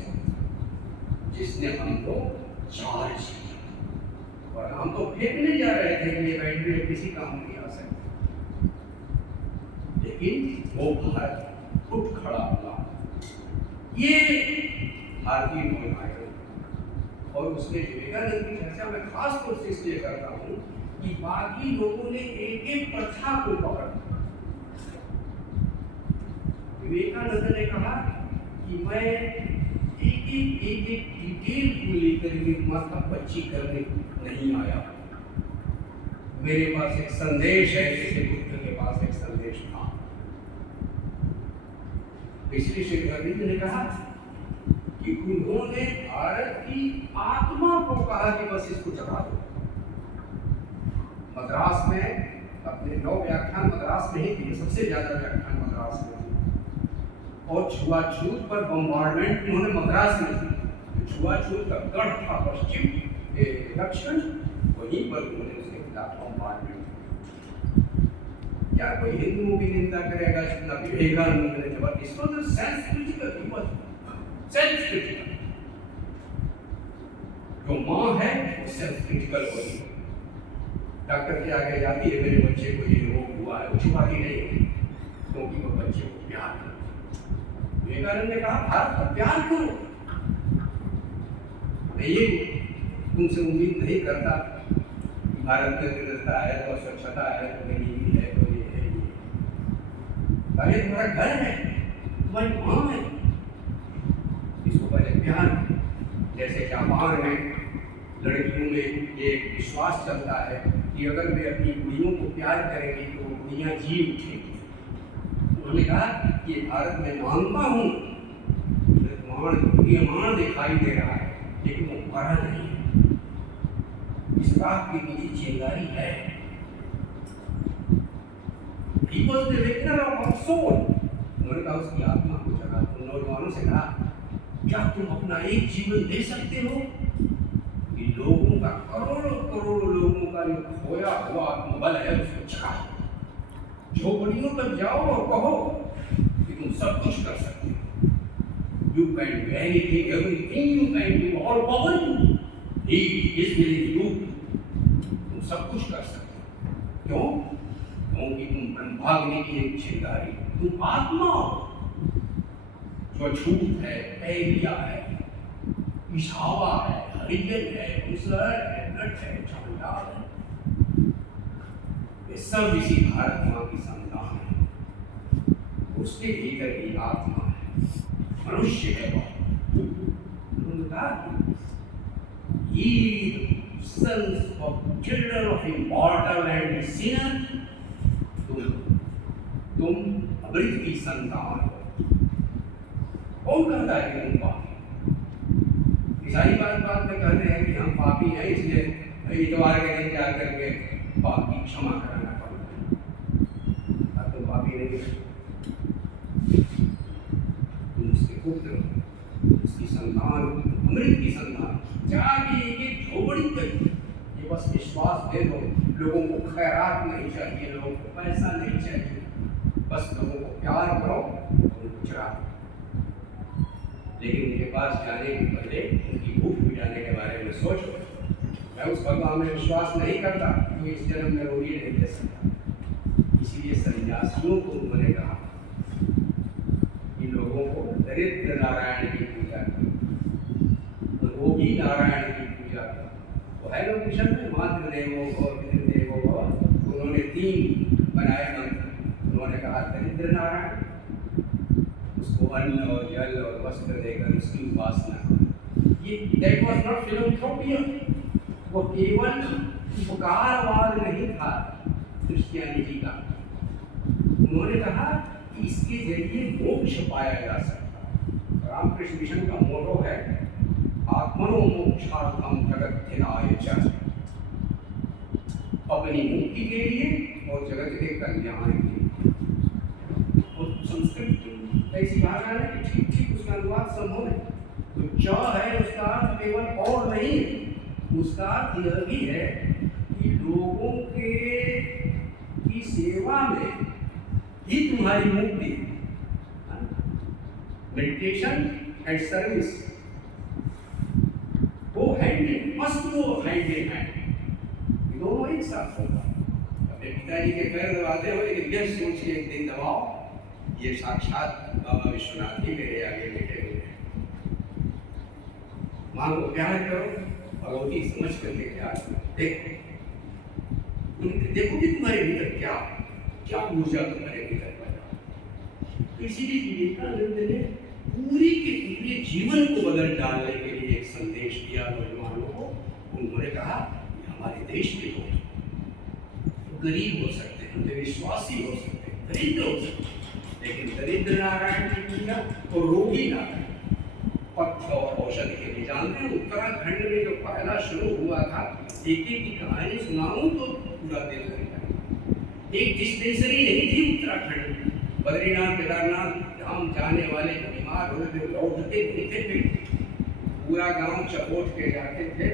जिसने हमको चार्ज किया। और हम तो फेंकने जा रहे थे कि ये बैटरी किसी काम नहीं आ सकती, लेकिन वो भारत उठ खड़ा हुआ। ये भारतीय लोक जागरण और उसमें विवेकानंद की चर्चा मैं खास तौर से इसलिए करता हूँ कि बाकी लोगों ने एक एक प्रथा को पकड़ा। विवेकानंद ने कहा कि मैं एक डिटेल को लेकर के माथा पच्ची करने नहीं आया, मेरे पास एक संदेश है, जैसे बुद्ध के पास एक संदेश था। इसलिए श्री अरविंद ने कहा कि उन्होंने भारत की आत्मा को कहा कि बस इसको जगा दो। मद्रास में अपने 9 व्याख्यान मद्रास में ही दिए, सबसे ज्यादा व्याख्यान मद्रास में दिए, और छुआछूत पर बम्बार्डमेंट उन्होंने मद्रास में दिए। छुआछूत का गढ़ था पश्चिम दक्षिण, वहीं पर उन्होंने उसके खिलाफ बम्बार्डमेंट। क्या कोई हिंदुओं की निंदा करेगा जितना विवेकानंद ने जवाब? इसको तो सेल्फ क्रिटिकल हुआ, सेल्फ क्रिटिकल। जो माँ है वो सेल्फ क्रिटिकल होगी, डॉक्टर के आगे जाती है मेरे बच्चे को ये रोग हुआ है, वो छुपाती नहीं क्योंकि वो बच्चे को प्यार करती। विवेकानंद ने कहा भारत का प्यार करो। मैं ये तुमसे उम्मीद नहीं करता भारत में विविधता है तो स्वच्छता है तो गरीबी है तो ये है, ये तुम्हारा घर है, तुम्हारी माँ है, इसको पहले प्यार करो। जैसे जापान में लड़कियों में ये विश्वास चलता है कि अगर वे अपनी कुड़ियों को प्यार करेंगी तो वो कुड़ियाँ जी उठेंगी। उन्होंने कहा कि भारत में मानता हूँ निर्माण दिखाई दे रहा है, लेकिन वो बड़ा नहीं है। इस बात की मुझे चिंगारी है। He was the victor of our soul. उन्होंने कहा उसकी आत्मा को जगा। उन नौजवानों से कहा, क्या तुम अपना एक जीवन दे सकते हो कि लोगों का, करोड़ों करोड़ों लोगों का जो खोया हुआ आत्मबल है उसको जगाओ। झोपड़ियों तक जाओ और कहो कि तुम सब कुछ कर सकते हो। You can do anything, everything you can do, all power you. He is within you. तुम सब कुछ कर सकते हो। क्यों? क्योंकि तुम ब्रह्माग्नि की एक चिंगारी, तुम आत्मा हो। जो झूठ है, पहलिया है, इशावा है, हरिजन है, मुसलर है, नट है, चांडाल है, ये सब इसी भारत माँ की संतान है। उसके भीतर ही आत्मा है, मनुष्य है वह। उन्होंने कहा ये sons of children of immortal and sinner, तुम अमृत की संतान हो। कौन कहता है कि तुम पापी? ईसाई बात में कहते हैं कि हम पापी हैं, इसलिए इतवार के दिन जा करके पाप की क्षमा कराना पड़ता है। अब तुम पापी नहीं हो, तुम उसके पुत्र, उसकी संतान, अमृत की संतान। जाके एक झोपड़ी तक ये बस विश्वास दे दो, लोगों को खैरात नहीं चाहिए, लोगों को पैसा नहीं चाहिए, बस लोगों को प्यार करो और चढ़ा। लेकिन उनके पास जाने के पहले उनकी भूख मिटाने के बारे में सोचो। मैं उस भगवान में विश्वास नहीं करता तो इस जन्म में रोगी नहीं दे सकता। इसीलिए सन्यासियों को उन्होंने कहा कि लोगों को दरिद्र नारायण की पूजा करो, रोगी नारायण की पूजा करो। वो है लोग मिशन में मातृ देवो भव, पितृदेवो भव, उन्होंने 3 बनाए मंत्र। उन्होंने कहा दरिद्र नारायण, उसको अन्न और जल और वस्त्र देकर उसकी उपासना करो। ये दैट वाज नॉट फिलैंथ्रोपी, वो केवल उपकारवाद नहीं था क्रिश्चियनिटी का। उन्होंने कहा कि इसके जरिए मोक्ष पाया जा सकता। रामकृष्ण मिशन का मोटो है आत्मनो मोक्षार्थम जगत्थिनाय च, अपनी मुक्ति के लिए और जगत के कल्याण के लिए। और संस्कृत ऐसी भाषा है कि ठीक ठीक उसका अनुवाद संभव है। तो च है उसका अर्थ केवल और नहीं है, उसका अर्थ यह भी है कि लोगों के की सेवा में ही तुम्हारी मुक्ति है। मेडिटेशन एंड सर्विस वो must go hand in hand, दोनों एक साथ होगा। अपने पिताजी के पैर दबाते हो, लेकिन यह सोच के एक दिन दबाओ, ये साक्षात बाबा विश्वनाथ ही मेरे आगे बैठे हुए हैं। माँ को प्यार करो, भगवती समझ करके प्यार करो। देखो कि तुम्हारे भीतर क्या क्या ऊर्जा तुम्हारे भीतर पैदा। तो इसीलिए विवेकानंद ने पूरी के पूरे जीवन को बदल डालने के लिए एक संदेश दिया नौजवानों को। उन्होंने कहा कि हमारे देश के लोग गरीब हो सकते हैं, अंधविश्वासी हो सकते हैं, दरिद्र हो सकते हैं, लेकिन दरिद्र नारायण की पूजा और रोगी नारायण पथ्य और औषधि के लिए जानते हैं। उत्तराखंड में जो पहला शुरू हुआ था, एक की कहानी सुनाऊं तो पूरा दिन लग जाएगा। एक डिस्पेंसरी नहीं थी उत्तराखंड में। बद्रीनाथ केदारनाथ धाम जाने वाले बीमार होते थे, लौटते नहीं थे, फिर पूरा गांव चपोट के जाते थे,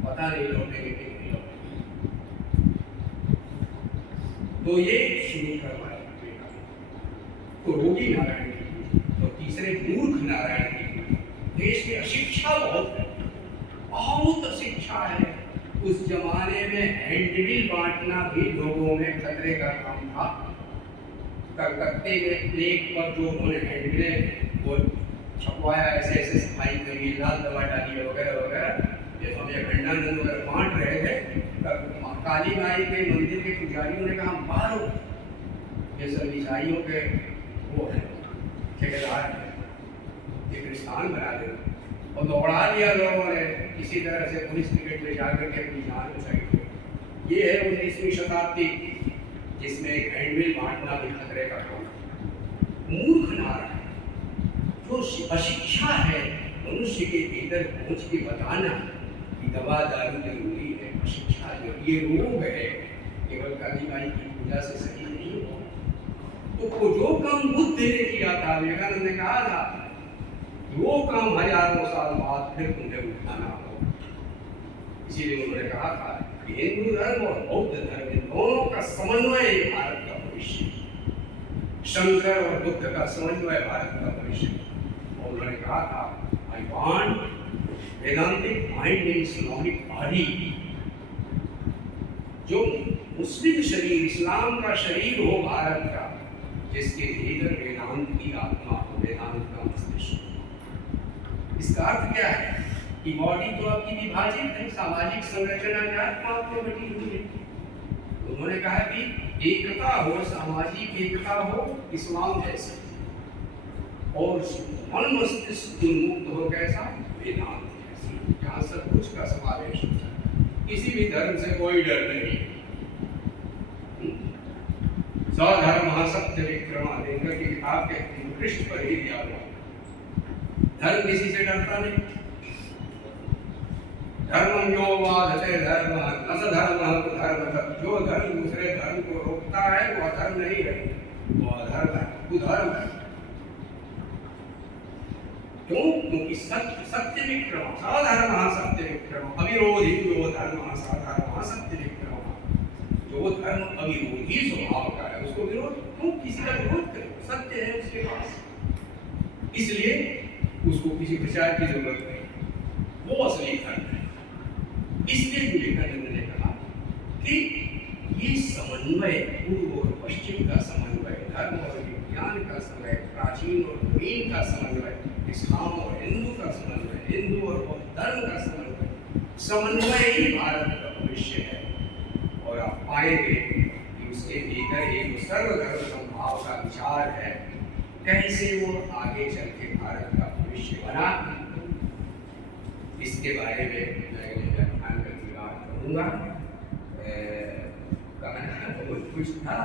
पता नहीं लौटेंगे कि नहीं लौटेंगे। तो ये शुरू करवाया तो रोगी नारायण की, और तीसरे मूर्ख नारायण की। देश में अशिक्षा बहुत है, बहुत अशिक्षा है। उस जमाने में हैंडबिल बांटना भी लोगों में खतरे का काम था। कलकत्ते में प्लेट पर जो उन्होंने हैंडबिल वो छपवाया, ऐसे ऐसे सफाई करिए, लाल दवा डालिए वगैरह वगैरह, ये स्वामी अखंडानंद वगैरह बांट रहे थे। काली माई के मंदिर के पुजारियों ने कहा बाहर हो, ये सब ईसाइयों के वो है ठेकेदार है, गिरफ्तार बना देना और दौड़ा दिया लोगों ने किसी तरह से पुलिस टिकट ले जाकर के अपनी जान बचाई। ये है 19वीं शताब्दी जिसमें हैंडमिल बांटना भी खतरे का काम है। मूर्ख नारा जो अशिक्षा है मनुष्य के भीतर पहुंच के बताना कि दवा दारू जरूरी है, अशिक्षा जो ये रोग है केवल काली माई की पूजा से सही नहीं हो। तो वो जो काम बुद्ध ने किया था, विवेकानंद ने कहा था वो काम हजारों साल बाद फिर तुम्हें उठाना हो। इसीलिए उन्होंने कहा था कि हिंदू धर्म और बौद्ध धर्म इन दोनों का समन्वय भारत का भविष्य, शंकर और बुद्ध का समन्वय भारत का भविष्य। और उन्होंने कहा था I want वेदांतिक mind in Islamic body, जो मुस्लिम शरीर इस्लाम का शरीर हो भारत का, जिसके भीतर वेदांत की आत्मा हो, वेदांत का मस्तिष्क। इसका अर्थ क्या है कि बॉडी तो आपकी विभाजित है, सामाजिक संरचना जात पात में बटी हुई है। उन्होंने कहा कि एकता हो, सामाजिक एकता हो इस्लाम जैसे, और मन मस्तिष्क उन्मुक्त हो कैसा, वेदांत जैसे, जहाँ सब कुछ का समावेश होता है, किसी भी धर्म से कोई डर नहीं। स्वधर्म सत्य विक्रमादित्य की किताब के पृष्ठ पर ही दिया हुआ। धर्म किसी से डरता नहीं। धर्म जो वादते धर्म असधर्म धर्म, जो धर्म दूसरे धर्म को रोकता है वो अधर्म नहीं है, वो अधर्म है, कुधर्म है। क्यों? क्योंकि सत्य विक्रम, साधर्म सत्य विक्रम, अविरोधी जो धर्म साधर्म सत्य विक्रम। जो धर्म अविरोधी स्वभाव का है उसको विरोध क्यों, किसी का विरोध करें, सत्य है उसके पास, इसलिए उसको किसी प्रचार की जरूरत नहीं, वो असली धर्म है। इसलिए विवेकानंद ने कहा कि ये समन्वय, पूर्व और पश्चिम का समन्वय, धर्म और विज्ञान का समन्वय, प्राचीन और नवीन का समन्वय, इस्लाम और हिंदू का समन्वय, हिंदू और बौद्ध धर्म का समन्वय ही भारत का भविष्य है। और आप पाएंगे कि उसके भीतर एक सर्वधर्म संभाव का विचार है, कैसे वो आगे चल के भारत का भविष्य बना। इसके बारे में मैं अगले व्याख्यान में बात करूँगा। कहना बहुत कुछ था।